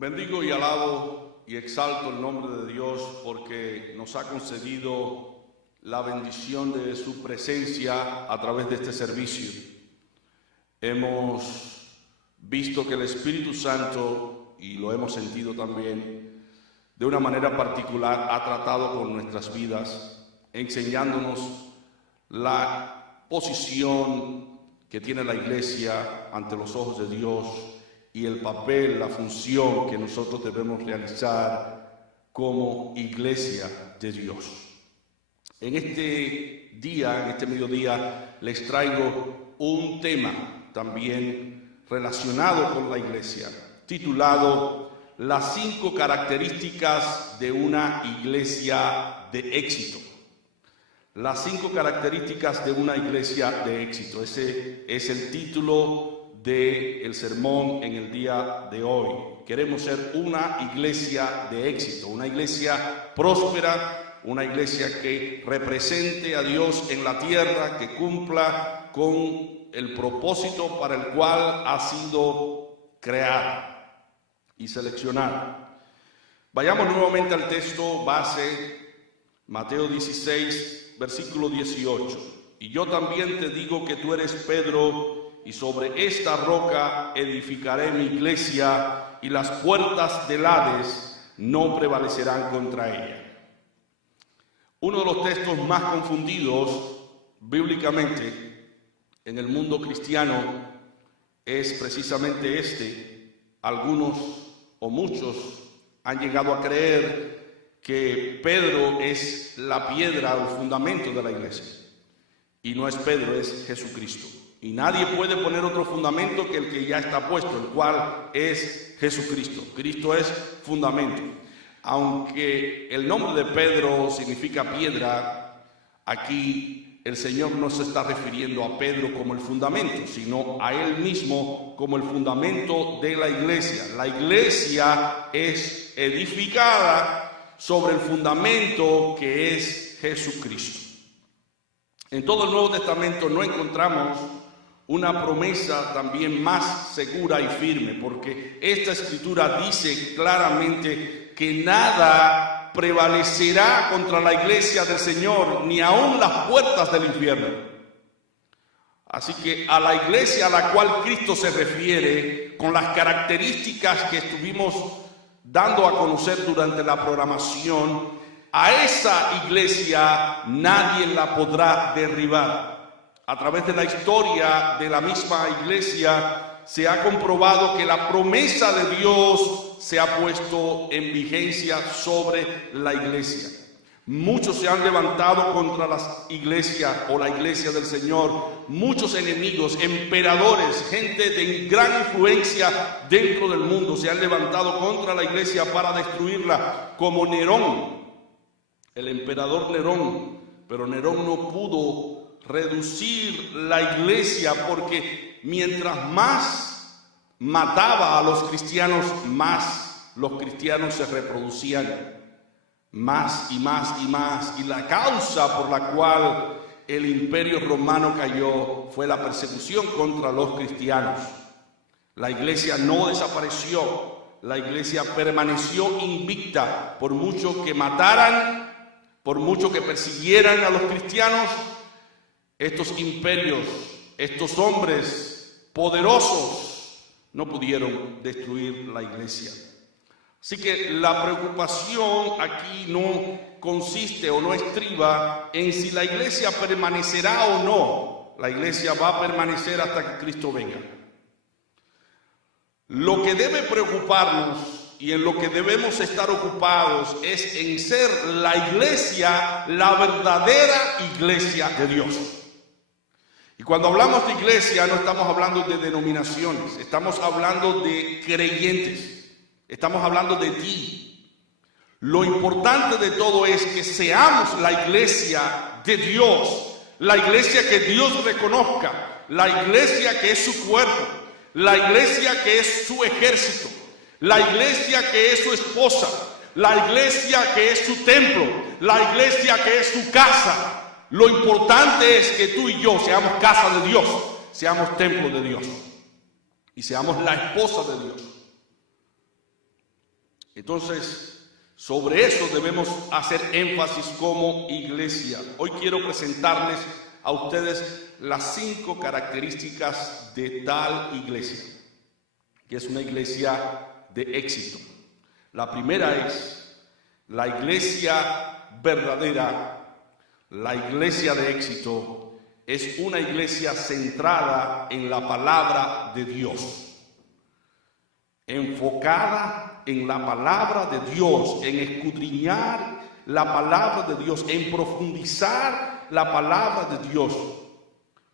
Bendigo y alabo y exalto el nombre de Dios porque nos ha concedido la bendición de su presencia a través de este servicio. Hemos visto que el Espíritu Santo, y lo hemos sentido también, de una manera particular ha tratado con nuestras vidas, enseñándonos la posición que tiene la iglesia ante los ojos de Dios y el papel, la función que nosotros debemos realizar como iglesia de Dios. En este día, en este mediodía, les traigo un tema también relacionado con la iglesia, titulado Las 5 características de una iglesia de éxito. Las 5 características de una iglesia de éxito. Ese es el título del sermón en el día de hoy. Queremos ser una iglesia de éxito, una iglesia próspera, una iglesia que represente a Dios en la tierra, que cumpla con el propósito para el cual ha sido creada y seleccionada. Vayamos nuevamente al texto base, Mateo 16, versículo 18. Y yo también te digo que tú eres Pedro, y sobre esta roca edificaré mi iglesia, y las puertas del Hades no prevalecerán contra ella. Uno de los textos más confundidos bíblicamente en el mundo cristiano es precisamente este. Algunos o muchos han llegado a creer que Pedro es la piedra o el fundamento de la iglesia. Y no es Pedro, es Jesucristo. Y nadie puede poner otro fundamento que el que ya está puesto, el cual es Jesucristo. Cristo es fundamento. Aunque el nombre de Pedro significa piedra, aquí el Señor no se está refiriendo a Pedro como el fundamento, sino a Él mismo como el fundamento de la iglesia. La iglesia es edificada sobre el fundamento que es Jesucristo. En todo el Nuevo Testamento no encontramos una promesa también más segura y firme, porque esta escritura dice claramente que nada prevalecerá contra la iglesia del Señor, ni aun las puertas del infierno. Así que a la iglesia a la cual Cristo se refiere, con las características que estuvimos dando a conocer durante la programación, a esa iglesia nadie la podrá derribar. A través de la historia de la misma iglesia se ha comprobado que la promesa de Dios se ha puesto en vigencia sobre la iglesia. Muchos se han levantado contra la iglesia o la iglesia del Señor. Muchos enemigos, emperadores, gente de gran influencia dentro del mundo se han levantado contra la iglesia para destruirla, como Nerón, el emperador Nerón. Pero Nerón no pudo reducir la iglesia, porque mientras más mataba a los cristianos, más los cristianos se reproducían, más y más y más. Y la causa por la cual el imperio romano cayó fue la persecución contra los cristianos. La iglesia no desapareció, la iglesia permaneció invicta. Por mucho que mataran, por mucho que persiguieran a los cristianos, estos imperios, estos hombres poderosos no pudieron destruir la iglesia. Así que la preocupación aquí no consiste o no estriba en si la iglesia permanecerá o no. La iglesia va a permanecer hasta que Cristo venga. Lo que debe preocuparnos y en lo que debemos estar ocupados es en ser la iglesia, la verdadera iglesia de Dios. Y cuando hablamos de iglesia no estamos hablando de denominaciones, estamos hablando de creyentes, estamos hablando de ti. Lo importante de todo es que seamos la iglesia de Dios, la iglesia que Dios reconozca, la iglesia que es su cuerpo, la iglesia que es su ejército, la iglesia que es su esposa, la iglesia que es su templo, la iglesia que es su casa. Lo importante es que tú y yo seamos casa de Dios, seamos templo de Dios y seamos la esposa de Dios. Entonces, sobre eso debemos hacer énfasis como iglesia. Hoy quiero presentarles a ustedes las 5 características de tal iglesia, que es una iglesia de éxito. La primera es la iglesia verdadera, la iglesia de éxito, es una iglesia centrada en la palabra de Dios, enfocada en la palabra de Dios, en escudriñar la palabra de Dios, en profundizar la palabra de Dios.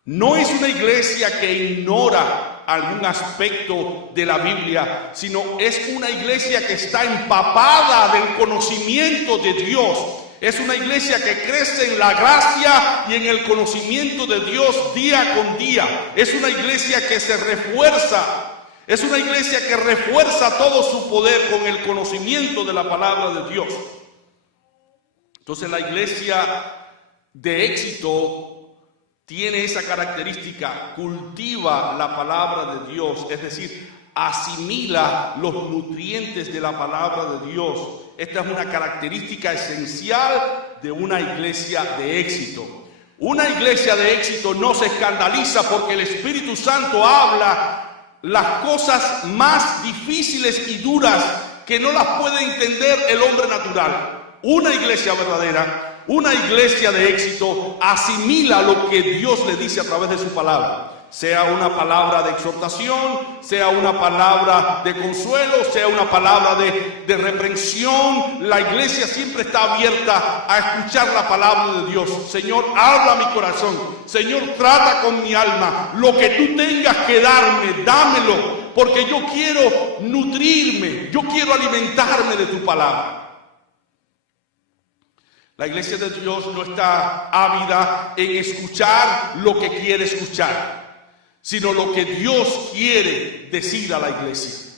No es una iglesia que ignora algún aspecto de la Biblia, sino es una iglesia que está empapada del conocimiento de Dios. Es una iglesia que crece en la gracia y en el conocimiento de Dios día con día. Es una iglesia que se refuerza. Es una iglesia que refuerza todo su poder con el conocimiento de la palabra de Dios. Entonces la iglesia de éxito tiene esa característica, cultiva la palabra de Dios, es decir, asimila los nutrientes de la palabra de Dios. Esta es una característica esencial de una iglesia de éxito. Una iglesia de éxito no se escandaliza porque el Espíritu Santo habla las cosas más difíciles y duras que no las puede entender el hombre natural. Una iglesia verdadera, una iglesia de éxito, asimila lo que Dios le dice a través de su palabra. Sea una palabra de exhortación, sea una palabra de consuelo, sea una palabra de reprensión. La iglesia siempre está abierta a escuchar la palabra de Dios. Señor, habla mi corazón. Señor, trata con mi alma. Lo que tú tengas que darme, dámelo, porque yo quiero nutrirme, yo quiero alimentarme de tu palabra. La iglesia de Dios no está ávida en escuchar lo que quiere escuchar, sino lo que Dios quiere decir a la iglesia.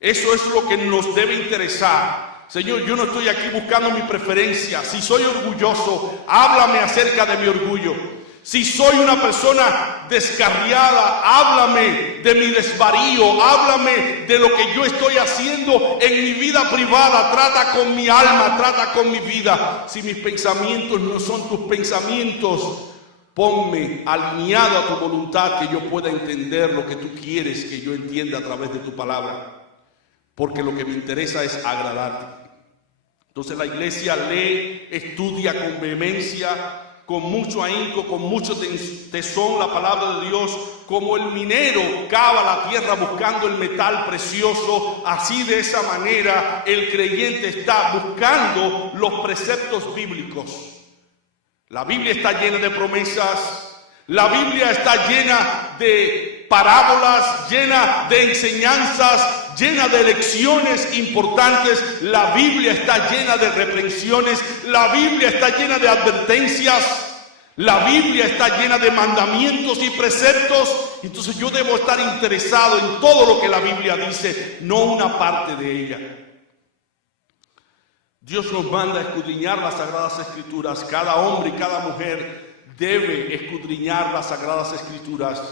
Eso es lo que nos debe interesar. Señor, yo no estoy aquí buscando mi preferencia. Si soy orgulloso, háblame acerca de mi orgullo. Si soy una persona descarriada, háblame de mi desvarío, háblame de lo que yo estoy haciendo en mi vida privada. Trata con mi alma, trata con mi vida. Si mis pensamientos no son tus pensamientos, ponme alineado a tu voluntad, que yo pueda entender lo que tú quieres que yo entienda a través de tu palabra, porque lo que me interesa es agradarte. Entonces la iglesia lee, estudia con vehemencia, con mucho ahínco, con mucho tesón la palabra de Dios. Como el minero cava la tierra buscando el metal precioso, así de esa manera el creyente está buscando los preceptos bíblicos. La Biblia está llena de promesas, la Biblia está llena de parábolas, llena de enseñanzas, llena de lecciones importantes. La Biblia está llena de reprensiones, la Biblia está llena de advertencias, la Biblia está llena de mandamientos y preceptos. Entonces yo debo estar interesado en todo lo que la Biblia dice, no una parte de ella. Dios nos manda a escudriñar las Sagradas Escrituras. Cada hombre y cada mujer debe escudriñar las Sagradas Escrituras.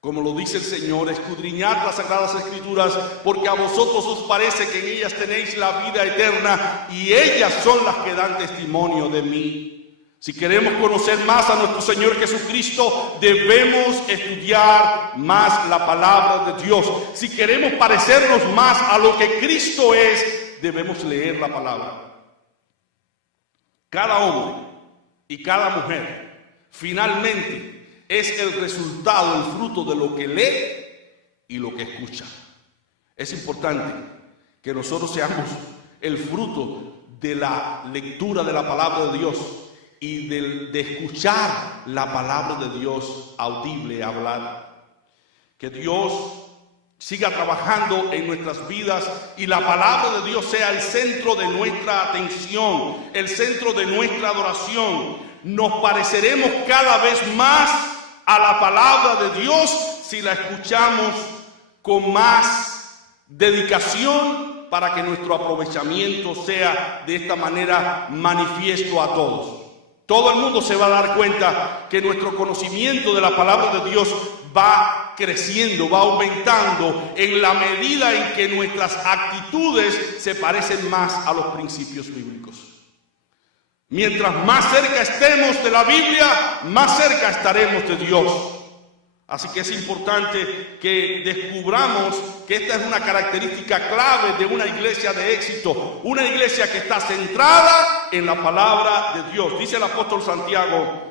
Como lo dice el Señor, escudriñad las Sagradas Escrituras, porque a vosotros os parece que en ellas tenéis la vida eterna, y ellas son las que dan testimonio de mí. Si queremos conocer más a nuestro Señor Jesucristo, debemos estudiar más la palabra de Dios. Si queremos parecernos más a lo que Cristo es, debemos leer la palabra. Cada hombre y cada mujer finalmente es el resultado, el fruto de lo que lee y lo que escucha. Es importante que nosotros seamos el fruto de la lectura de la palabra de Dios y de escuchar la palabra de Dios audible, hablar. Que Dios siga trabajando en nuestras vidas y la palabra de Dios sea el centro de nuestra atención, el centro de nuestra adoración. Nos pareceremos cada vez más a la palabra de Dios si la escuchamos con más dedicación, para que nuestro aprovechamiento sea de esta manera manifiesto a todos. Todo el mundo se va a dar cuenta que nuestro conocimiento de la palabra de Dios va creciendo, va aumentando en la medida en que nuestras actitudes se parecen más a los principios bíblicos. Mientras más cerca estemos de la Biblia, más cerca estaremos de Dios. Así que es importante que descubramos que esta es una característica clave de una iglesia de éxito, una iglesia que está centrada en la palabra de Dios. Dice el apóstol Santiago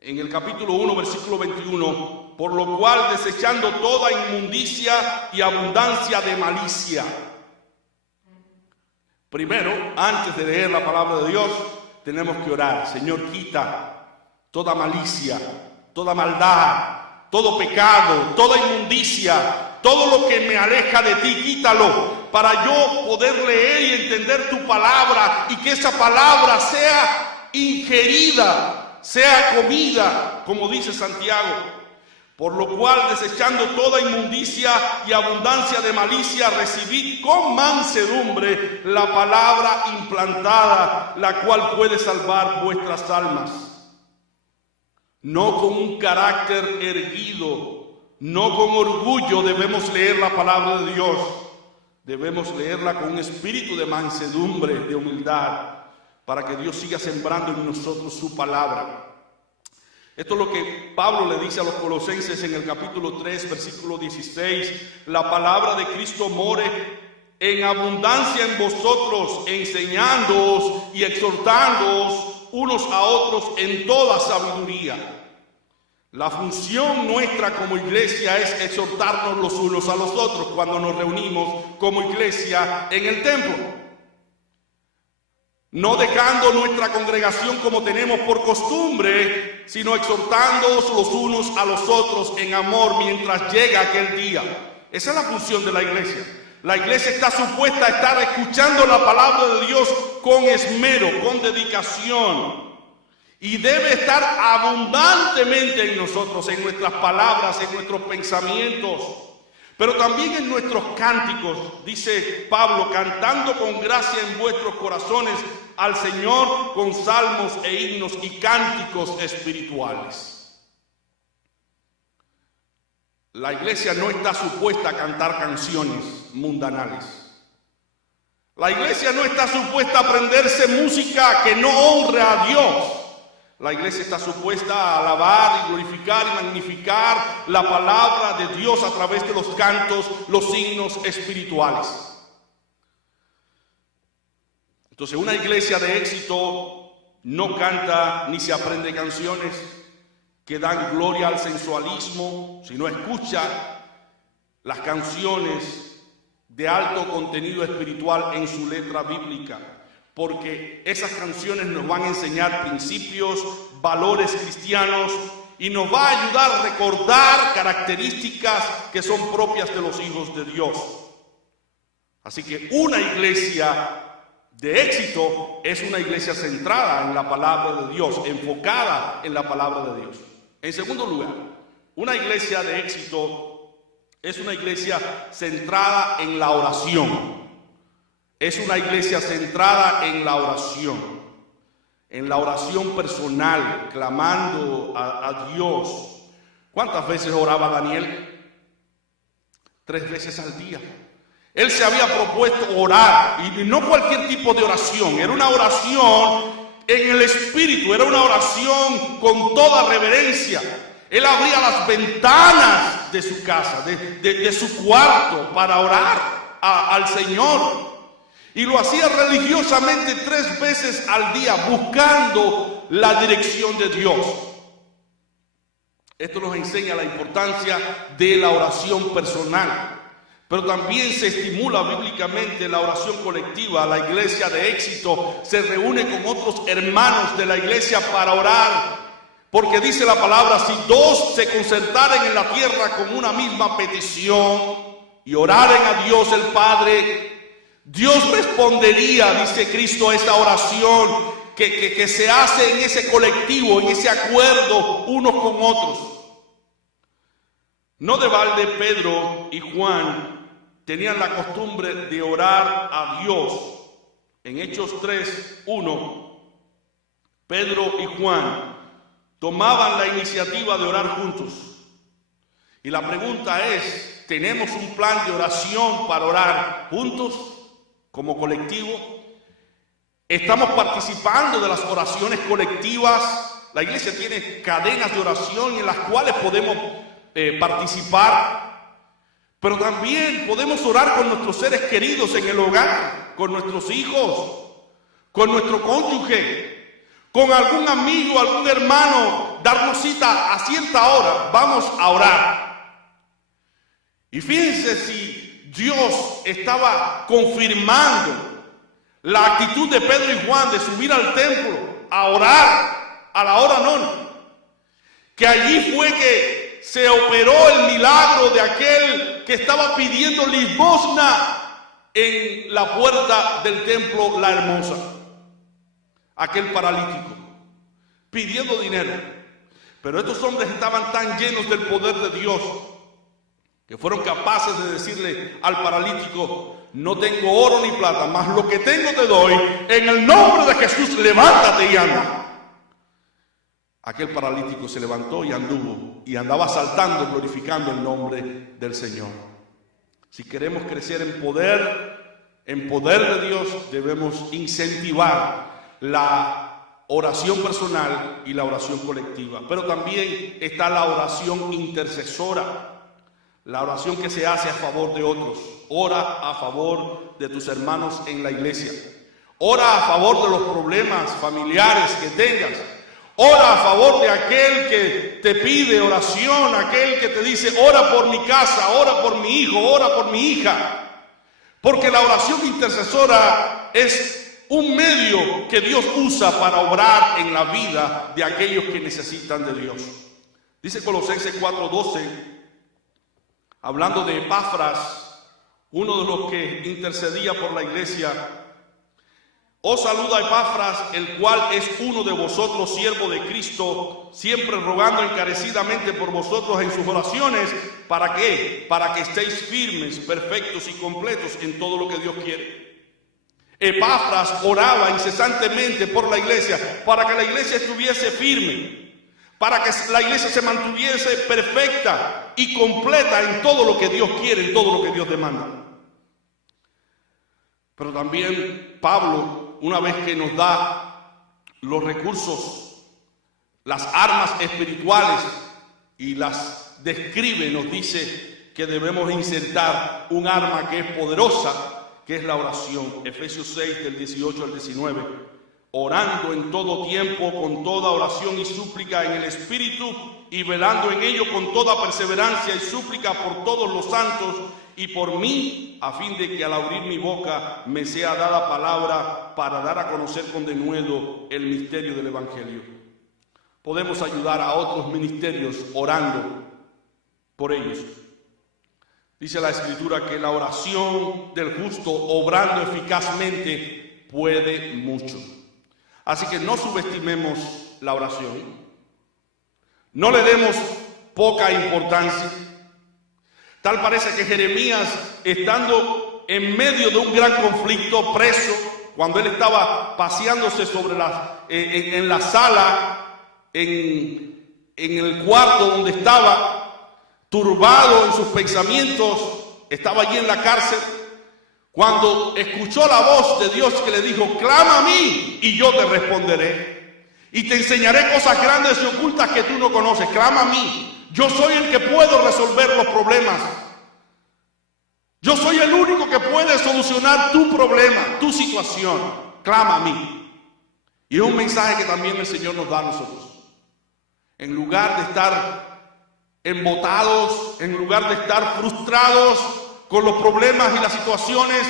en el capítulo 1, versículo 21, por lo cual desechando toda inmundicia y abundancia de malicia. Primero, antes de leer la palabra de Dios, tenemos que orar. Señor, quita toda malicia, toda maldad, todo pecado, toda inmundicia, todo lo que me aleja de ti, quítalo, para yo poder leer y entender tu palabra y que esa palabra sea ingerida, sea comida, como dice Santiago. Por lo cual, desechando toda inmundicia y abundancia de malicia, recibid con mansedumbre la palabra implantada, la cual puede salvar vuestras almas. No con un carácter erguido, no con orgullo debemos leer la palabra de Dios. Debemos leerla con un espíritu de mansedumbre, de humildad, para que Dios siga sembrando en nosotros su palabra. Esto es lo que Pablo le dice a los colosenses en el capítulo 3, versículo 16. La palabra de Cristo more en abundancia en vosotros, enseñándoos y exhortándoos unos a otros en toda sabiduría. La función nuestra como iglesia es exhortarnos los unos a los otros cuando nos reunimos como iglesia en el templo. No dejando nuestra congregación como tenemos por costumbre, sino exhortándoos los unos a los otros en amor mientras llega aquel día. Esa es la función de la iglesia. La iglesia está supuesta a estar escuchando la palabra de Dios con esmero, con dedicación. Y debe estar abundantemente en nosotros, en nuestras palabras, en nuestros pensamientos, pero también en nuestros cánticos. Dice Pablo, cantando con gracia en vuestros corazones al Señor con salmos e himnos y cánticos espirituales. La iglesia no está supuesta a cantar canciones mundanales. La iglesia no está supuesta a aprenderse música que no honre a Dios. La iglesia está supuesta a alabar y glorificar y magnificar la palabra de Dios a través de los cantos, los signos espirituales. Entonces, una iglesia de éxito no canta ni se aprende canciones que dan gloria al sensualismo, sino escucha las canciones de alto contenido espiritual en su letra bíblica. Porque esas canciones nos van a enseñar principios, valores cristianos y nos va a ayudar a recordar características que son propias de los hijos de Dios. Así que una iglesia de éxito es una iglesia centrada en la palabra de Dios, enfocada en la palabra de Dios. En segundo lugar, una iglesia de éxito es una iglesia centrada en la oración. Es una iglesia centrada en la oración personal, clamando a Dios. ¿Cuántas veces oraba Daniel? 3 veces al día. Él se había propuesto orar, y no cualquier tipo de oración, era una oración en el espíritu, era una oración con toda reverencia. Él abría las ventanas de su casa, de su cuarto, para orar al Señor. Y lo hacía religiosamente 3 veces al día, buscando la dirección de Dios. Esto nos enseña la importancia de la oración personal. Pero también se estimula bíblicamente la oración colectiva. La iglesia de éxito se reúne con otros hermanos de la iglesia para orar. Porque dice la palabra, si 2 se concertaren en la tierra con una misma petición y oraren a Dios el Padre, Dios respondería, dice Cristo, a esta oración que se hace en ese colectivo, en ese acuerdo unos con otros. No de balde Pedro y Juan tenían la costumbre de orar a Dios. En Hechos 3:1, Pedro y Juan tomaban la iniciativa de orar juntos. Y la pregunta es, ¿tenemos un plan de oración para orar juntos como colectivo? ¿Estamos participando de las oraciones colectivas? La iglesia tiene cadenas de oración en las cuales podemos participar, pero también podemos orar con nuestros seres queridos en el hogar, con nuestros hijos, con nuestro cónyuge, con algún amigo, algún hermano, darnos cita a cierta hora, vamos a orar. Y fíjense si Dios estaba confirmando la actitud de Pedro y Juan de subir al templo a orar a la hora nona, que allí fue que se operó el milagro de aquel que estaba pidiendo limosna en la puerta del templo La Hermosa, aquel paralítico, pidiendo dinero. Pero estos hombres estaban tan llenos del poder de Dios que fueron capaces de decirle al paralítico: no tengo oro ni plata, mas lo que tengo te doy, en el nombre de Jesús, levántate y anda. Aquel paralítico se levantó y anduvo, y andaba saltando, glorificando el nombre del Señor. Si queremos crecer en poder de Dios, debemos incentivar la oración personal y la oración colectiva. Pero también está la oración intercesora, la oración que se hace a favor de otros. Ora a favor de tus hermanos en la iglesia. Ora a favor de los problemas familiares que tengas. Ora a favor de aquel que te pide oración, aquel que te dice: ora por mi casa, ora por mi hijo, ora por mi hija. Porque la oración intercesora es un medio que Dios usa para obrar en la vida de aquellos que necesitan de Dios. Dice Colosenses 4:12, hablando de Epafras, uno de los que intercedía por la iglesia: os saluda Epafras, el cual es uno de vosotros, siervo de Cristo, siempre rogando encarecidamente por vosotros en sus oraciones. ¿Para qué? Para que estéis firmes, perfectos y completos en todo lo que Dios quiere. Epafras oraba incesantemente por la iglesia, para que la iglesia estuviese firme, para que la iglesia se mantuviese perfecta y completa en todo lo que Dios quiere, en todo lo que Dios demanda. Pero también Pablo, una vez que nos da los recursos, las armas espirituales, y las describe, nos dice que debemos insertar un arma que es poderosa, que es la oración. Efesios 6, del 18 al 19. Orando en todo tiempo, con toda oración y súplica en el Espíritu, y velando en ello con toda perseverancia y súplica por todos los santos y por mí, a fin de que al abrir mi boca me sea dada palabra para dar a conocer con denuedo el misterio del Evangelio. Podemos ayudar a otros ministerios orando por ellos. Dice la Escritura que la oración del justo, obrando eficazmente, puede mucho. Así que no subestimemos la oración, no le demos poca importancia. Tal parece que Jeremías, estando en medio de un gran conflicto, preso, cuando él estaba paseándose sobre en la sala, en el cuarto donde estaba, turbado en sus pensamientos, estaba allí en la cárcel, cuando escuchó la voz de Dios que le dijo: clama a mí y yo te responderé, y te enseñaré cosas grandes y ocultas que tú no conoces. Clama a mí. Yo soy el que puedo resolver los problemas. Yo soy el único que puede solucionar tu problema, tu situación. Clama a mí. Y es un mensaje que también el Señor nos da a nosotros. En lugar de estar embotados, en lugar de estar frustrados con los problemas y las situaciones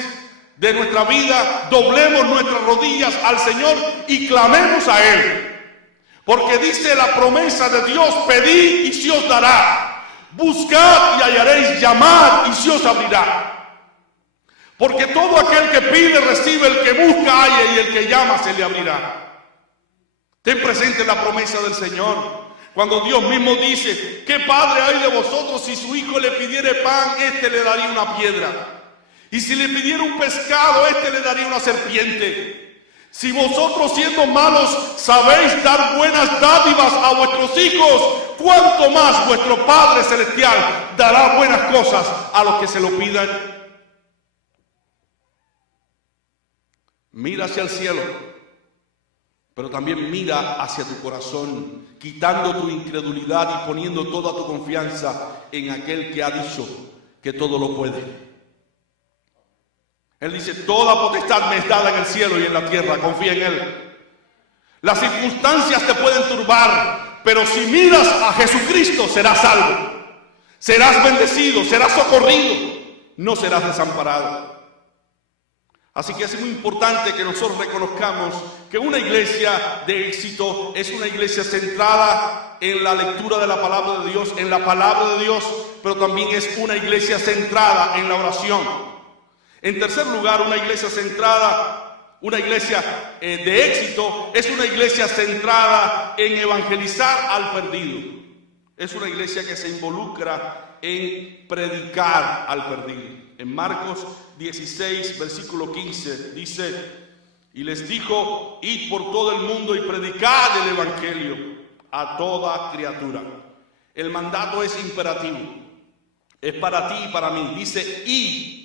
de nuestra vida, doblemos nuestras rodillas al Señor y clamemos a Él. Porque dice la promesa de Dios: pedid y se os dará, buscad y hallaréis, llamad y se os abrirá. Porque todo aquel que pide recibe, el que busca halla, y el que llama se le abrirá. Ten presente la promesa del Señor, cuando Dios mismo dice: ¿qué padre hay de vosotros si su hijo le pidiere pan, éste le daría una piedra? Y si le pidiera un pescado, éste le daría una serpiente. Si vosotros siendo malos sabéis dar buenas dádivas a vuestros hijos, ¿cuánto más vuestro Padre Celestial dará buenas cosas a los que se lo pidan? Mira hacia el cielo, pero también mira hacia tu corazón, quitando tu incredulidad y poniendo toda tu confianza en aquel que ha dicho que todo lo puede. Él dice, toda potestad me es dada en el cielo y en la tierra, confía en Él. Las circunstancias te pueden turbar, pero si miras a Jesucristo serás salvo, serás bendecido, serás socorrido, no serás desamparado. Así que es muy importante que nosotros reconozcamos que una iglesia de éxito es una iglesia centrada en la lectura de la palabra de Dios, en la palabra de Dios, pero también es una iglesia centrada en la oración. En tercer lugar, una iglesia centrada, una iglesia de éxito, es una iglesia centrada en evangelizar al perdido. Es una iglesia que se involucra en predicar al perdido. En Marcos 16, versículo 15, dice, y les dijo, id por todo el mundo y predicad el evangelio a toda criatura. El mandato es imperativo, es para ti y para mí. Dice, id.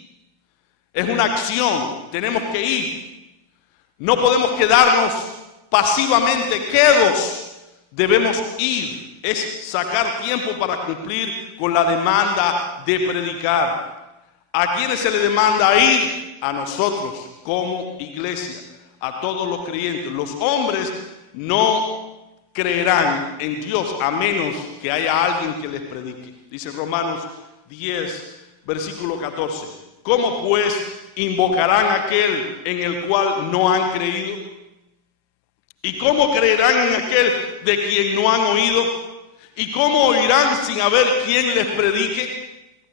Es una acción, tenemos que ir. No podemos quedarnos pasivamente quedos, debemos ir. Es sacar tiempo para cumplir con la demanda de predicar. ¿A quiénes se le demanda ir? A nosotros como iglesia, a todos los creyentes. Los hombres no creerán en Dios a menos que haya alguien que les predique. Dice Romanos 10, versículo 14. ¿Cómo pues invocarán a aquel en el cual no han creído? ¿Y cómo creerán en aquel de quien no han oído? ¿Y cómo oirán sin haber quien les predique?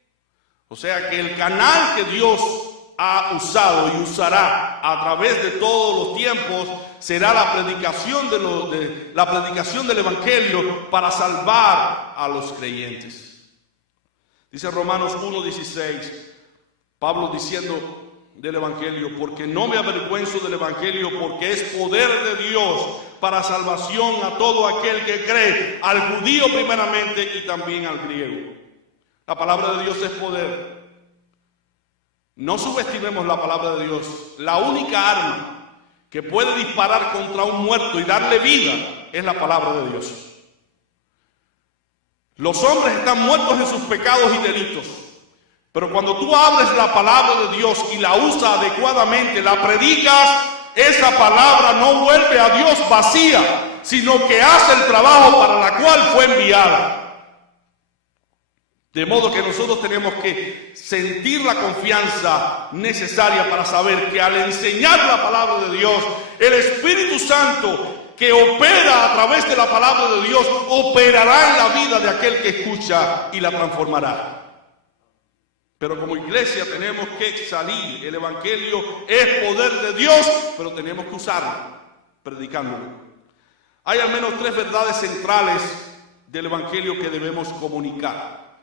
O sea que el canal que Dios ha usado y usará a través de todos los tiempos será la predicación del evangelio para salvar a los creyentes. Dice Romanos 1:16. Pablo diciendo del evangelio, porque no me avergüenzo del evangelio, porque es poder de Dios para salvación a todo aquel que cree, al judío primeramente y también al griego. La palabra de Dios es poder. No subestimemos la palabra de Dios. La única arma que puede disparar contra un muerto y darle vida es la palabra de Dios. Los hombres están muertos en sus pecados y delitos. Pero cuando tú abres la palabra de Dios y la usas adecuadamente, la predicas, esa palabra no vuelve a Dios vacía, sino que hace el trabajo para la cual fue enviada. De modo que nosotros tenemos que sentir la confianza necesaria para saber que al enseñar la palabra de Dios, el Espíritu Santo que opera a través de la palabra de Dios, operará en la vida de aquel que escucha y la transformará. Pero como iglesia tenemos que salir. El evangelio es poder de Dios, pero tenemos que usarlo, predicándolo. Hay al menos 3 verdades centrales del evangelio que debemos comunicar.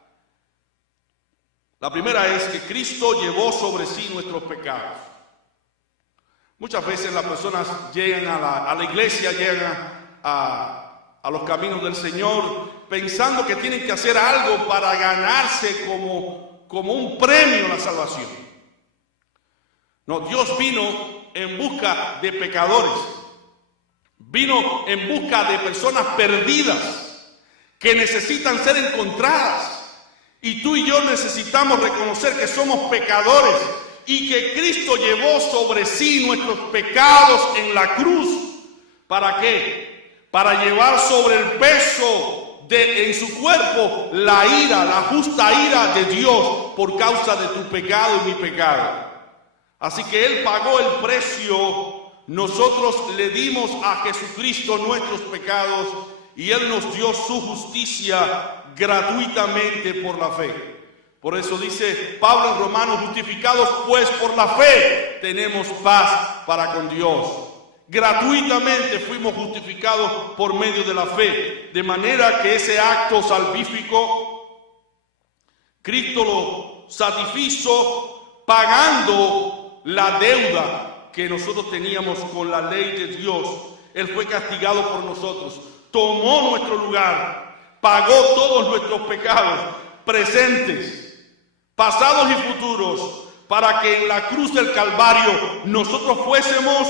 La primera es que Cristo llevó sobre sí nuestros pecados. Muchas veces las personas llegan a la iglesia, llegan a los caminos del Señor, pensando que tienen que hacer algo para ganarse como un premio a la salvación. No, Dios vino en busca de pecadores, vino en busca de personas perdidas que necesitan ser encontradas. Y tú y yo necesitamos reconocer que somos pecadores y que Cristo llevó sobre sí nuestros pecados en la cruz. ¿Para qué? Para llevar sobre el peso en su cuerpo la ira, la justa ira de Dios por causa de tu pecado y mi pecado. Así que Él pagó el precio. Nosotros le dimos a Jesucristo nuestros pecados y Él nos dio su justicia gratuitamente por la fe. Por eso dice Pablo en Romanos, justificados pues por la fe tenemos paz para con Dios. Gratuitamente fuimos justificados por medio de la fe, de manera que ese acto salvífico Cristo lo satisfizo pagando la deuda que nosotros teníamos con la ley de Dios. Él fue castigado por nosotros, tomó nuestro lugar, pagó todos nuestros pecados, presentes, pasados y futuros, para que en la cruz del Calvario nosotros fuésemos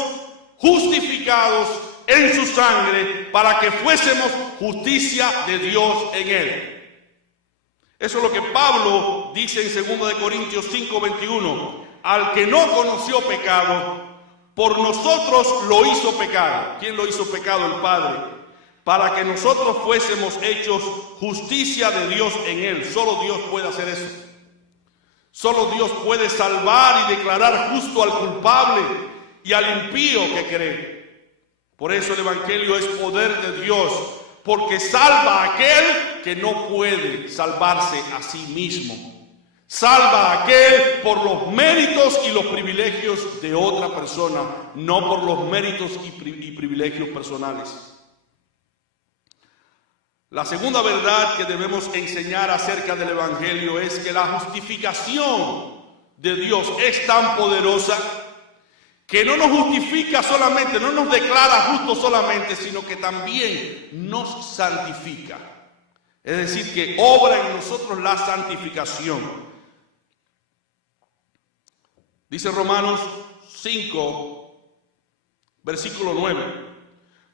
justificados en su sangre, para que fuésemos justicia de Dios en él. Eso es lo que Pablo dice en 2 de Corintios 5:21. Al que no conoció pecado, por nosotros lo hizo pecado. ¿Quién lo hizo pecado? El Padre. Para que nosotros fuésemos hechos justicia de Dios en él. Solo Dios puede hacer eso. Solo Dios puede salvar y declarar justo al culpable y al impío que cree. Por eso el Evangelio es poder de Dios, porque salva a aquel que no puede salvarse a sí mismo. Salva a aquel por los méritos y los privilegios de otra persona, no por los méritos y privilegios personales. La segunda verdad que debemos enseñar acerca del Evangelio es que la justificación de Dios es tan poderosa que no nos justifica solamente, no nos declara justos solamente, sino que también nos santifica. Es decir, que obra en nosotros la santificación. Dice Romanos 5, versículo 9.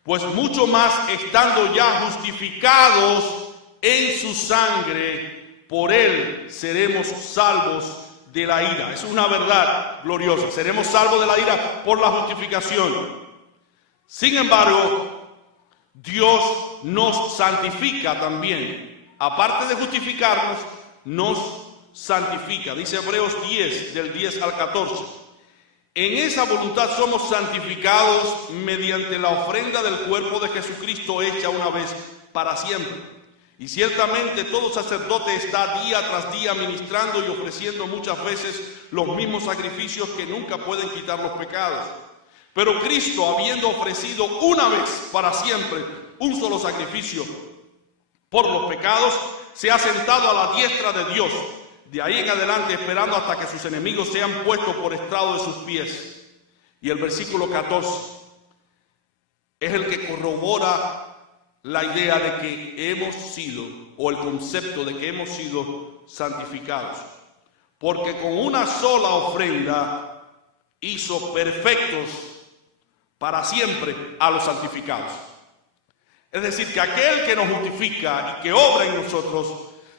Pues mucho más estando ya justificados en su sangre, por él seremos salvos de la ira. Es una verdad gloriosa. Seremos salvos de la ira por la justificación. Sin embargo, Dios nos santifica también. Aparte de justificarnos, nos santifica. Dice Hebreos 10, del 10 al 14. En esa voluntad somos santificados mediante la ofrenda del cuerpo de Jesucristo hecha una vez para siempre. Y ciertamente todo sacerdote está día tras día ministrando y ofreciendo muchas veces los mismos sacrificios que nunca pueden quitar los pecados. Pero Cristo, habiendo ofrecido una vez para siempre un solo sacrificio por los pecados, se ha sentado a la diestra de Dios. De ahí en adelante esperando hasta que sus enemigos sean puestos por estrado de sus pies. Y el versículo 14 es el que corrobora la idea de que hemos sido, o el concepto de que hemos sido santificados. Porque con una sola ofrenda hizo perfectos para siempre a los santificados. Es decir, que aquel que nos justifica y que obra en nosotros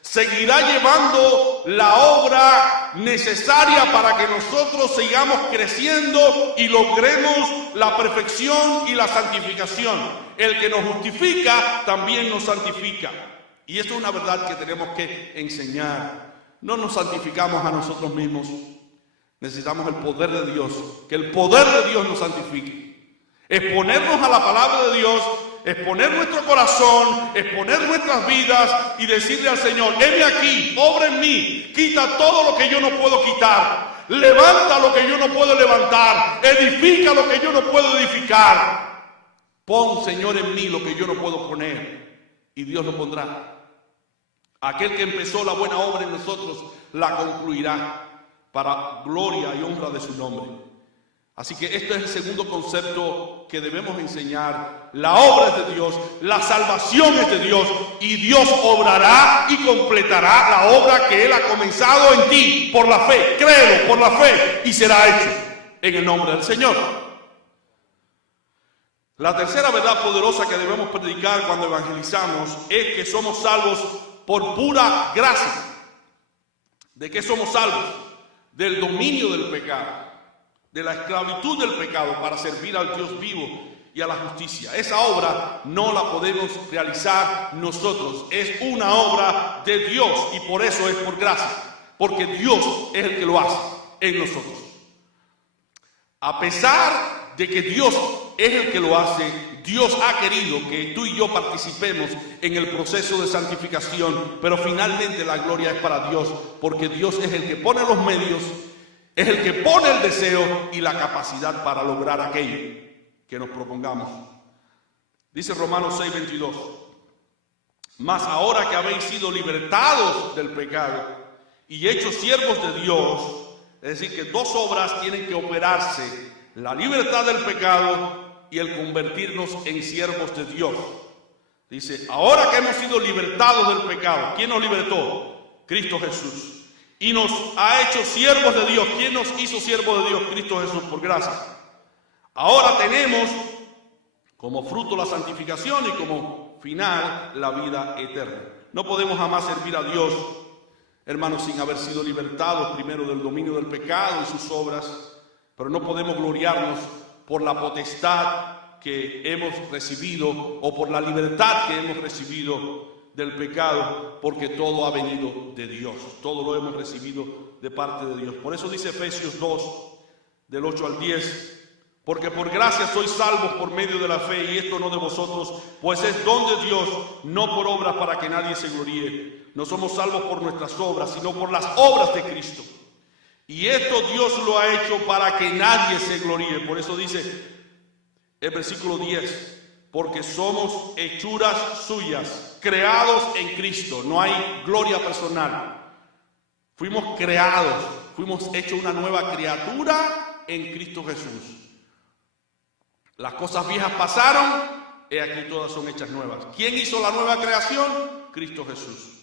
seguirá llevando la obra necesaria para que nosotros sigamos creciendo y logremos la perfección y la santificación. El que nos justifica también nos santifica. Y esto es una verdad que tenemos que enseñar. No nos santificamos a nosotros mismos. Necesitamos el poder de Dios. Que el poder de Dios nos santifique. Exponernos a la palabra de Dios, exponer nuestro corazón, exponer nuestras vidas y decirle al Señor: heme aquí, obra en mí, quita todo lo que yo no puedo quitar, levanta lo que yo no puedo levantar, edifica lo que yo no puedo edificar. Pon, Señor, en mí lo que yo no puedo poner, y Dios lo pondrá. Aquel que empezó la buena obra en nosotros la concluirá para gloria y honra de su nombre. Así que este es el segundo concepto que debemos enseñar. La obra es de Dios, la salvación es de Dios, y Dios obrará y completará la obra que Él ha comenzado en ti por la fe. Créelo por la fe y será hecho en el nombre del Señor. La tercera verdad poderosa que debemos predicar cuando evangelizamos es que somos salvos por pura gracia. ¿De qué somos salvos? Del dominio del pecado, de la esclavitud del pecado para servir al Dios vivo y a la justicia. Esa obra no la podemos realizar nosotros, es una obra de Dios, y por eso es por gracia, porque Dios es el que lo hace en nosotros. A pesar de que Dios es el que lo hace, Dios ha querido que tú y yo participemos en el proceso de santificación, pero finalmente la gloria es para Dios, porque Dios es el que pone los medios, es el que pone el deseo y la capacidad para lograr aquello que nos propongamos. Dice Romanos 6:22: mas ahora que habéis sido libertados del pecado y hechos siervos de Dios, es decir, que dos obras tienen que operarse: la libertad del pecado y el convertirnos en siervos de Dios. Dice, ahora que hemos sido libertados del pecado, ¿quién nos libertó? Cristo Jesús. Y nos ha hecho siervos de Dios. ¿Quién nos hizo siervos de Dios? Cristo Jesús, por gracia. Ahora tenemos como fruto la santificación y como final la vida eterna. No podemos jamás servir a Dios, hermanos, sin haber sido libertados primero del dominio del pecado y sus obras, pero no podemos gloriarnos por la potestad que hemos recibido o por la libertad que hemos recibido del pecado, porque todo ha venido de Dios, todo lo hemos recibido de parte de Dios. Por eso dice Efesios 2, del 8 al 10, porque por gracia sois salvos por medio de la fe, y esto no de vosotros, pues es don de Dios, no por obras para que nadie se gloríe. No somos salvos por nuestras obras, sino por las obras de Cristo. Y esto Dios lo ha hecho para que nadie se gloríe. Por eso dice el versículo 10, porque somos hechuras suyas, creados en Cristo. No hay gloria personal. Fuimos creados, fuimos hechos una nueva criatura en Cristo Jesús. Las cosas viejas pasaron, y aquí todas son hechas nuevas. ¿Quién hizo la nueva creación? Cristo Jesús.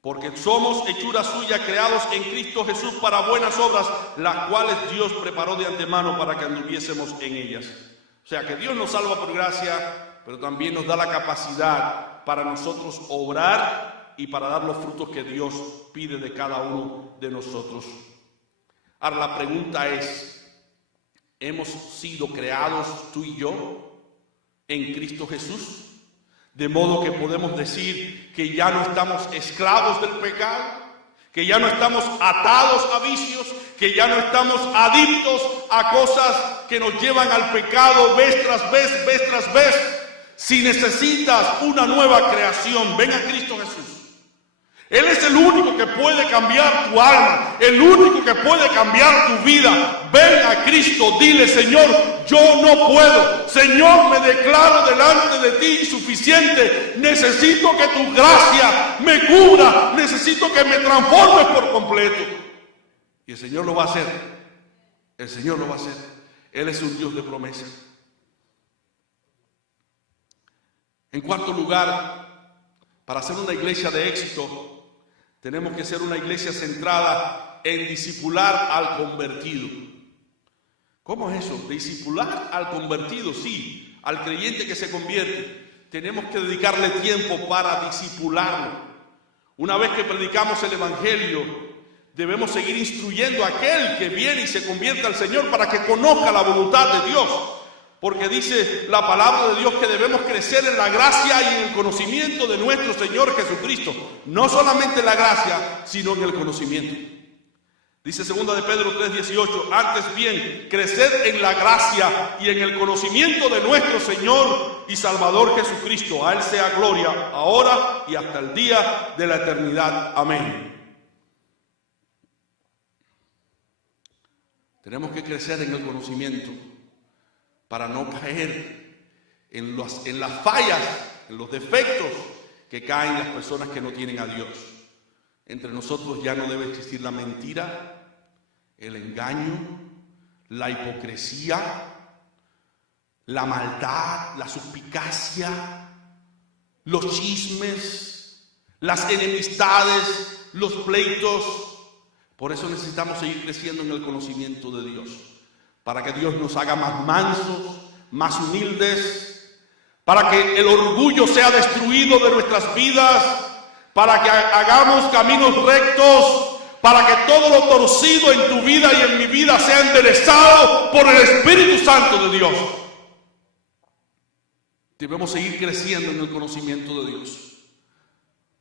Porque somos hechuras suyas, creados en Cristo Jesús para buenas obras, las cuales Dios preparó de antemano para que anduviésemos en ellas. O sea que Dios nos salva por gracia, pero también nos da la capacidad para nosotros obrar y para dar los frutos que Dios pide de cada uno de nosotros. Ahora la pregunta es, ¿hemos sido creados tú y yo en Cristo Jesús? De modo que podemos decir que ya no estamos esclavos del pecado, que ya no estamos atados a vicios, que ya no estamos adictos a cosas que nos llevan al pecado vez tras vez, vez tras vez. Si necesitas una nueva creación, ven a Cristo Jesús. Él es el único que puede cambiar tu alma, el único que puede cambiar tu vida. Ven a Cristo, dile, Señor, yo no puedo. Señor, me declaro delante de ti insuficiente. Necesito que tu gracia me cubra, necesito que me transformes por completo. Y el Señor lo va a hacer. El Señor lo va a hacer. Él es un Dios de promesa. En cuarto lugar, para ser una iglesia de éxito, tenemos que ser una iglesia centrada en discipular al convertido. ¿Cómo es eso? Discipular al convertido, sí, al creyente que se convierte. Tenemos que dedicarle tiempo para discipularlo. Una vez que predicamos el Evangelio, debemos seguir instruyendo a aquel que viene y se convierte al Señor para que conozca la voluntad de Dios. Porque dice la palabra de Dios que debemos crecer en la gracia y en el conocimiento de nuestro Señor Jesucristo. No solamente en la gracia, sino en el conocimiento. Dice 2 de Pedro 3:18, antes bien, crecer en la gracia y en el conocimiento de nuestro Señor y Salvador Jesucristo. A Él sea gloria, ahora y hasta el día de la eternidad. Amén. Tenemos que crecer en el conocimiento para no caer en las fallas, en los defectos que caen las personas que no tienen a Dios. Entre nosotros ya no debe existir la mentira, el engaño, la hipocresía, la maldad, la suspicacia, los chismes, las enemistades, los pleitos. Por eso necesitamos seguir creciendo en el conocimiento de Dios, para que Dios nos haga más mansos, más humildes, para que el orgullo sea destruido de nuestras vidas, para que hagamos caminos rectos, para que todo lo torcido en tu vida y en mi vida sea enderezado por el Espíritu Santo de Dios. Debemos seguir creciendo en el conocimiento de Dios.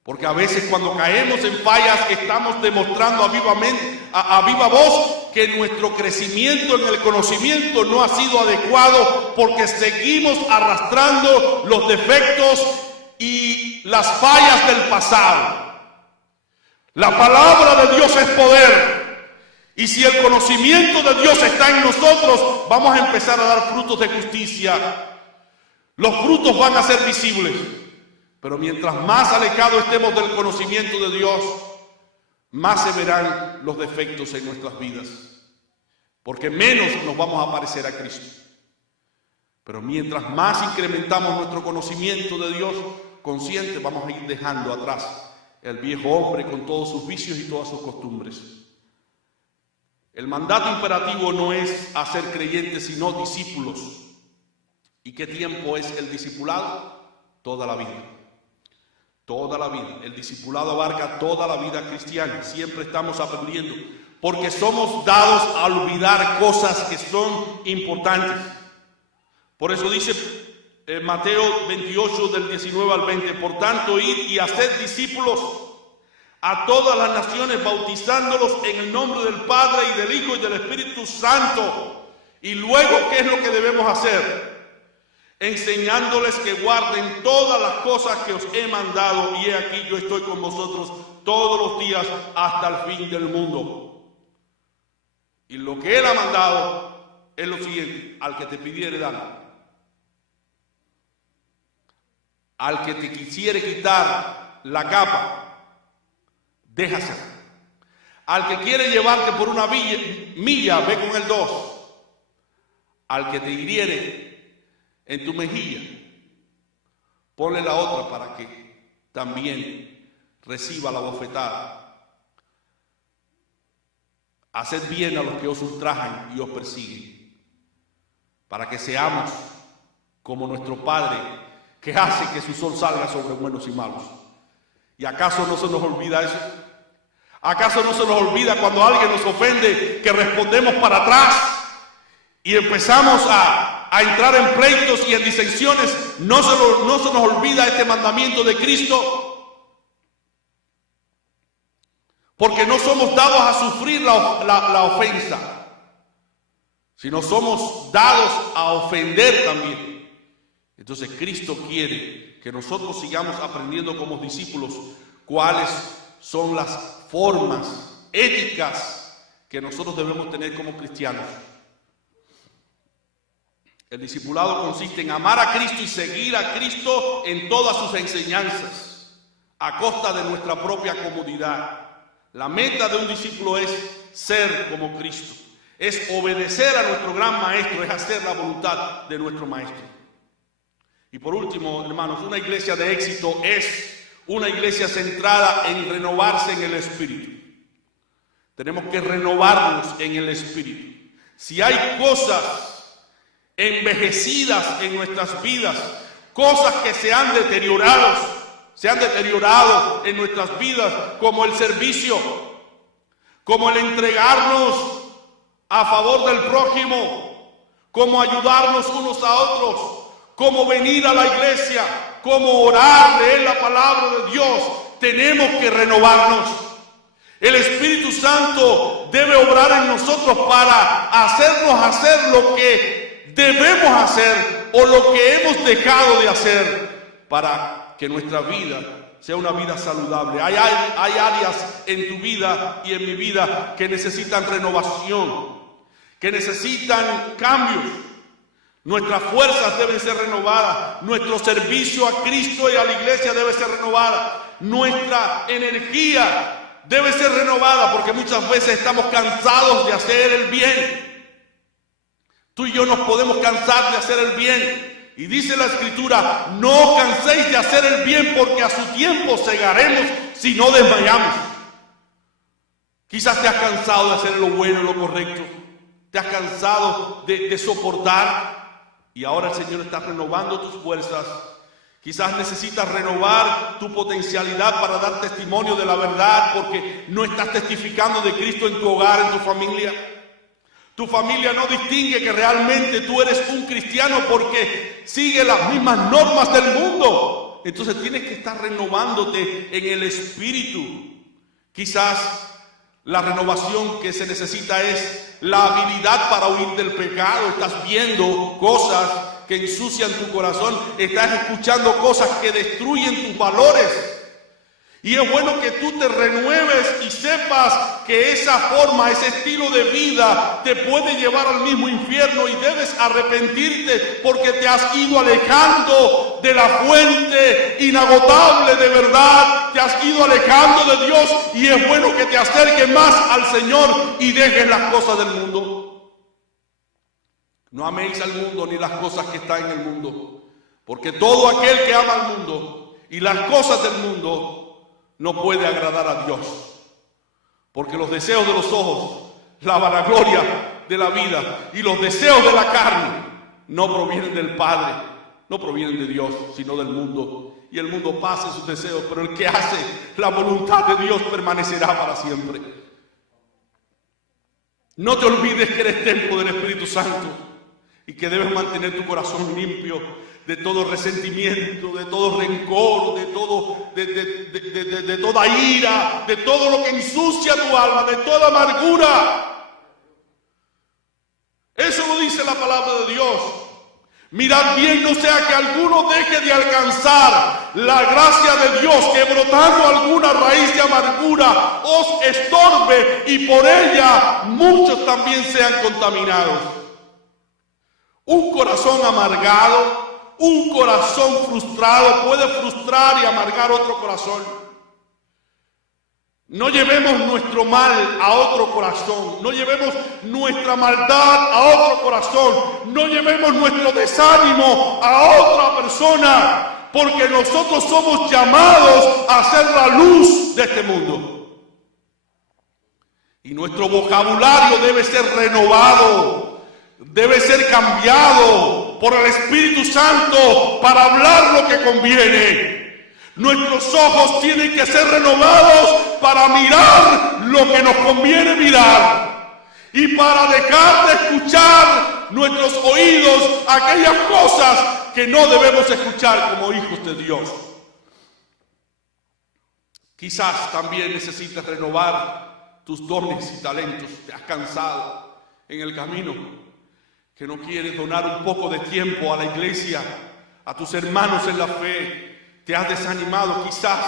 Porque a veces cuando caemos en fallas estamos demostrando a viva voz que nuestro crecimiento en el conocimiento no ha sido adecuado, porque seguimos arrastrando los defectos y las fallas del pasado. La palabra de Dios es poder, y si el conocimiento de Dios está en nosotros, vamos a empezar a dar frutos de justicia. Los frutos van a ser visibles. Pero mientras más alejados estemos del conocimiento de Dios, más se verán los defectos en nuestras vidas. porque menos nos vamos a parecer a Cristo. Pero mientras más incrementamos nuestro conocimiento de Dios consciente, vamos a ir dejando atrás el viejo hombre con todos sus vicios y todas sus costumbres. El mandato imperativo no es hacer creyentes, sino discípulos. ¿Y qué tiempo es el discipulado? Toda la vida. Toda la vida. El discipulado abarca toda la vida cristiana. Siempre estamos aprendiendo, porque somos dados a olvidar cosas que son importantes. Por eso dice Mateo 28 del 19 al 20, por tanto, id y haced discípulos a todas las naciones, bautizándolos en el nombre del Padre y del Hijo y del Espíritu Santo. Y luego, ¿qué es lo que debemos hacer? Enseñándoles que guarden todas las cosas que os he mandado, y he aquí yo estoy con vosotros todos los días hasta el fin del mundo. Y lo que Él ha mandado es lo siguiente: al que te pidiere, dale. Al que te quisiere quitar la capa, déjasela. Al que quiere llevarte por una milla, ve con él 2. Al que te hiriere en tu mejilla, ponle la otra para que también reciba la bofetada. Haced bien a los que os ultrajan y os persiguen, para que seamos como nuestro Padre, que hace que su sol salga sobre buenos y malos. ¿Y acaso no se nos olvida eso? ¿Acaso no se nos olvida cuando alguien nos ofende que respondemos para atrás y empezamos a entrar en pleitos y en disensiones? No se nos olvida este mandamiento de Cristo, porque no somos dados a sufrir la ofensa, sino somos dados a ofender también. Entonces Cristo quiere que nosotros sigamos aprendiendo como discípulos cuáles son las formas éticas que nosotros debemos tener como cristianos. El discipulado consiste en amar a Cristo y seguir a Cristo en todas sus enseñanzas, a costa de nuestra propia comodidad. La meta de un discípulo es ser como Cristo, es obedecer a nuestro gran Maestro, es hacer la voluntad de nuestro Maestro. Y por último, hermanos, una iglesia de éxito es una iglesia centrada en renovarse en el Espíritu. Tenemos que renovarnos en el Espíritu. Si hay cosas envejecidas en nuestras vidas, cosas que se han deteriorado en nuestras vidas, como el servicio, como el entregarnos a favor del prójimo, como ayudarnos unos a otros, como venir a la iglesia, como orar, leer la palabra de Dios, tenemos que renovarnos. El Espíritu Santo debe obrar en nosotros para hacernos hacer lo que debemos hacer o lo que hemos dejado de hacer, para que nuestra vida sea una vida saludable. Hay áreas en tu vida y en mi vida que necesitan renovación, que necesitan cambios. Nuestras fuerzas deben ser renovadas, nuestro servicio a Cristo y a la iglesia debe ser renovada, nuestra energía debe ser renovada, porque muchas veces estamos cansados de hacer el bien. Tú y yo nos podemos cansar de hacer el bien, y dice la Escritura: no canséis de hacer el bien, porque a su tiempo segaremos si no desmayamos. Quizás te has cansado de hacer lo bueno, lo correcto, te has cansado de soportar. Y ahora el Señor está renovando tus fuerzas. Quizás necesitas renovar tu potencialidad para dar testimonio de la verdad, porque no estás testificando de Cristo en tu hogar, en tu familia. Tu familia no distingue que realmente tú eres un cristiano porque sigue las mismas normas del mundo. Entonces tienes que estar renovándote en el Espíritu. Quizás la renovación que se necesita es la habilidad para huir del pecado. Estás viendo cosas que ensucian tu corazón, estás escuchando cosas que destruyen tus valores. Y es bueno que tú te renueves y sepas que esa forma, ese estilo de vida te puede llevar al mismo infierno, y debes arrepentirte porque te has ido alejando de la fuente inagotable de verdad, te has ido alejando de Dios, y es bueno que te acerques más al Señor y dejes las cosas del mundo. No améis al mundo ni las cosas que están en el mundo, porque todo aquel que ama al mundo y las cosas del mundo no puede agradar a Dios. Porque los deseos de los ojos, la vanagloria de la vida y los deseos de la carne no provienen del Padre, no provienen de Dios, sino del mundo. Y el mundo pasa en sus deseos, pero el que hace la voluntad de Dios permanecerá para siempre. No te olvides que eres templo del Espíritu Santo y que debes mantener tu corazón limpio de todo resentimiento, de todo rencor, de toda ira, de todo lo que ensucia tu alma, de toda amargura. Eso lo dice la palabra de Dios. Mirad bien, no sea que alguno deje de alcanzar la gracia de Dios, que brotando alguna raíz de amargura os estorbe y por ella muchos también sean contaminados. Un corazón amargado, un corazón frustrado puede frustrar y amargar otro corazón. No llevemos nuestro mal a otro corazón, no llevemos nuestra maldad a otro corazón, no llevemos nuestro desánimo a otra persona, porque nosotros somos llamados a ser la luz de este mundo. Y nuestro vocabulario debe ser renovado, debe ser cambiado por el Espíritu Santo para hablar lo que conviene. Nuestros ojos tienen que ser renovados para mirar lo que nos conviene mirar y para dejar de escuchar nuestros oídos aquellas cosas que no debemos escuchar como hijos de Dios. Quizás también necesites renovar tus dones y talentos. Te has cansado en el camino, que no quieres donar un poco de tiempo a la iglesia, a tus hermanos en la fe. Te has desanimado quizás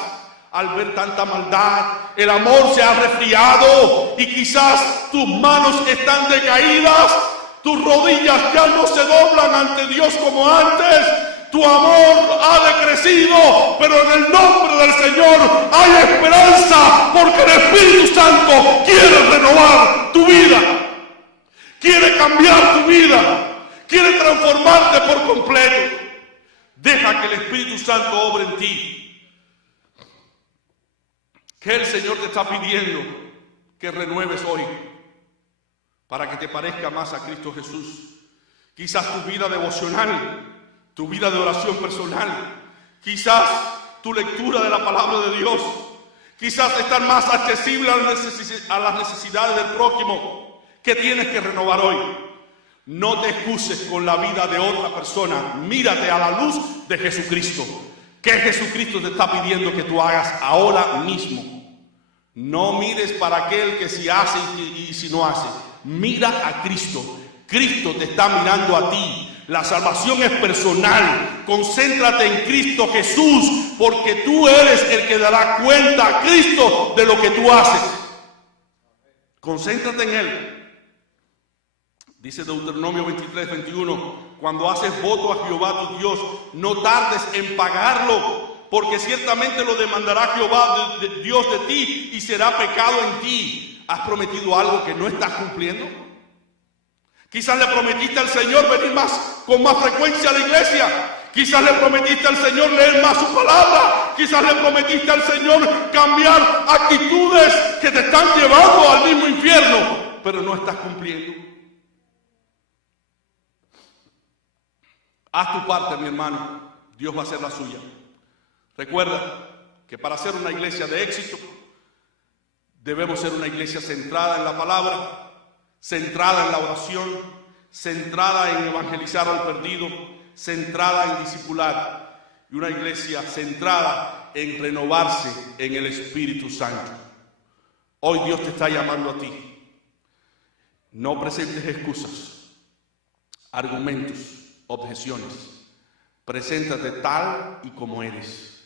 al ver tanta maldad, el amor se ha resfriado y quizás tus manos están decaídas, tus rodillas ya no se doblan ante Dios como antes, tu amor ha decrecido, pero en el nombre del Señor hay esperanza, porque el Espíritu Santo quiere renovar tu vida, quiere cambiar tu vida, quiere transformarte por completo. Deja que el Espíritu Santo obre en ti. Que el Señor te está pidiendo que renueves hoy para que te parezca más a Cristo Jesús. Quizás tu vida devocional, tu vida de oración personal, quizás tu lectura de la palabra de Dios, quizás estar más accesible a las necesidades del prójimo. ¿Qué tienes que renovar hoy? No te excuses con la vida de otra persona. Mírate a la luz de Jesucristo. ¿Qué Jesucristo te está pidiendo que tú hagas ahora mismo? No mires para aquel que si hace y si no hace. Mira a Cristo. Cristo te está mirando a ti. La salvación es personal. Concéntrate en Cristo Jesús, porque tú eres el que dará cuenta a Cristo de lo que tú haces. Concéntrate en Él. Dice Deuteronomio 23:21, cuando haces voto a Jehová tu Dios, no tardes en pagarlo, porque ciertamente lo demandará Jehová Dios de ti y será pecado en ti. ¿Has prometido algo que no estás cumpliendo? Quizás le prometiste al Señor venir con más frecuencia a la iglesia. Quizás le prometiste al Señor leer más su palabra. Quizás le prometiste al Señor cambiar actitudes que te están llevando al mismo infierno, pero no estás cumpliendo. Haz tu parte, mi hermano. Dios va a hacer la suya. Recuerda que para ser una iglesia de éxito, debemos ser una iglesia centrada en la palabra, centrada en la oración, centrada en evangelizar al perdido, centrada en discipular, y una iglesia centrada en renovarse en el Espíritu Santo. Hoy Dios te está llamando a ti. No presentes excusas, argumentos, objeciones. Preséntate tal y como eres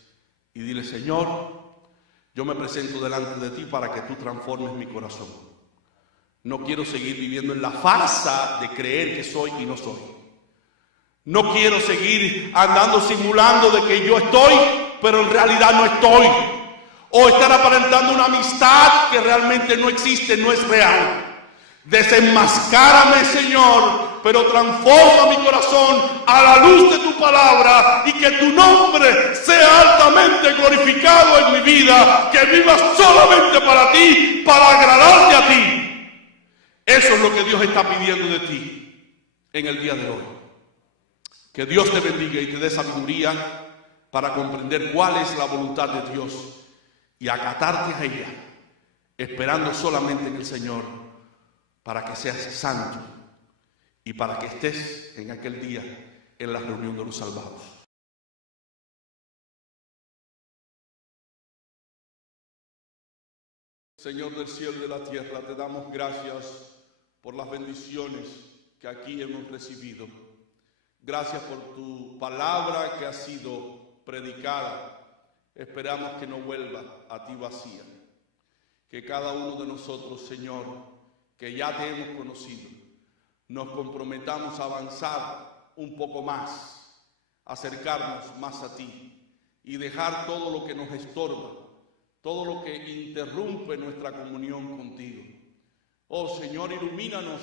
y dile: Señor, yo me presento delante de ti para que tú transformes mi corazón. No quiero seguir viviendo en la farsa de creer que soy y no soy. No quiero seguir andando simulando de que yo estoy, pero en realidad no estoy. O estar aparentando una amistad que realmente no existe, no es real. Desenmascárame, Señor, pero transforma mi corazón a la luz de tu palabra y que tu nombre sea altamente glorificado en mi vida, que viva solamente para ti, para agradarte a ti. Eso es lo que Dios está pidiendo de ti en el día de hoy. Que Dios te bendiga y te dé sabiduría para comprender cuál es la voluntad de Dios y acatarte a ella, esperando solamente en el Señor, para que seas santo y para que estés en aquel día en la reunión de los salvados. Señor del cielo y de la tierra, te damos gracias por las bendiciones que aquí hemos recibido. Gracias por tu palabra que ha sido predicada. Esperamos que no vuelva a ti vacía. Que cada uno de nosotros, Señor, que ya te hemos conocido, nos comprometamos a avanzar un poco más, acercarnos más a ti y dejar todo lo que nos estorba, todo lo que interrumpe nuestra comunión contigo. Oh Señor, ilumínanos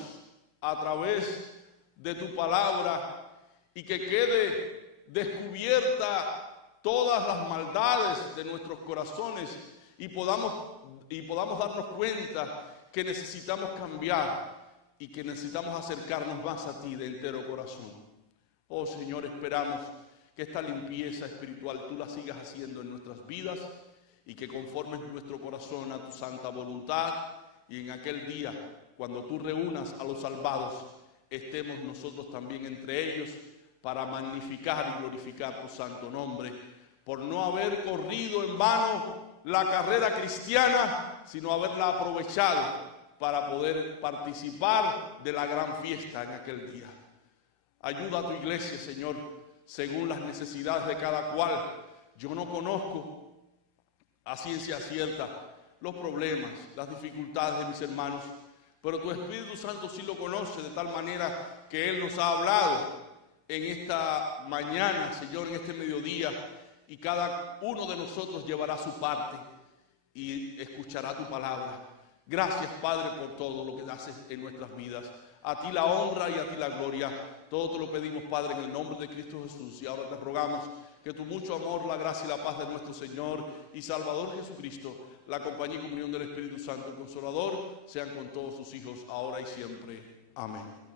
a través de tu palabra y que quede descubierta todas las maldades de nuestros corazones y podamos darnos cuenta que necesitamos cambiar y que necesitamos acercarnos más a ti de entero corazón. Oh Señor, esperamos que esta limpieza espiritual tú la sigas haciendo en nuestras vidas y que conformes nuestro corazón a tu santa voluntad, y en aquel día, cuando tú reúnas a los salvados, estemos nosotros también entre ellos para magnificar y glorificar tu santo nombre, por no haber corrido en vano la carrera cristiana, sino haberla aprovechado para poder participar de la gran fiesta en aquel día. Ayuda a tu iglesia, Señor, según las necesidades de cada cual. Yo no conozco a ciencia cierta los problemas, las dificultades de mis hermanos, pero tu Espíritu Santo sí lo conoce, de tal manera que Él nos ha hablado en esta mañana, Señor, en este mediodía, y cada uno de nosotros llevará su parte y escuchará tu palabra. Gracias, Padre, por todo lo que haces en nuestras vidas. A ti la honra y a ti la gloria. Todo te lo pedimos, Padre, en el nombre de Cristo Jesús. Y ahora te rogamos que tu mucho amor, la gracia y la paz de nuestro Señor y Salvador Jesucristo, la compañía y comunión del Espíritu Santo, el Consolador, sean con todos sus hijos, ahora y siempre. Amén.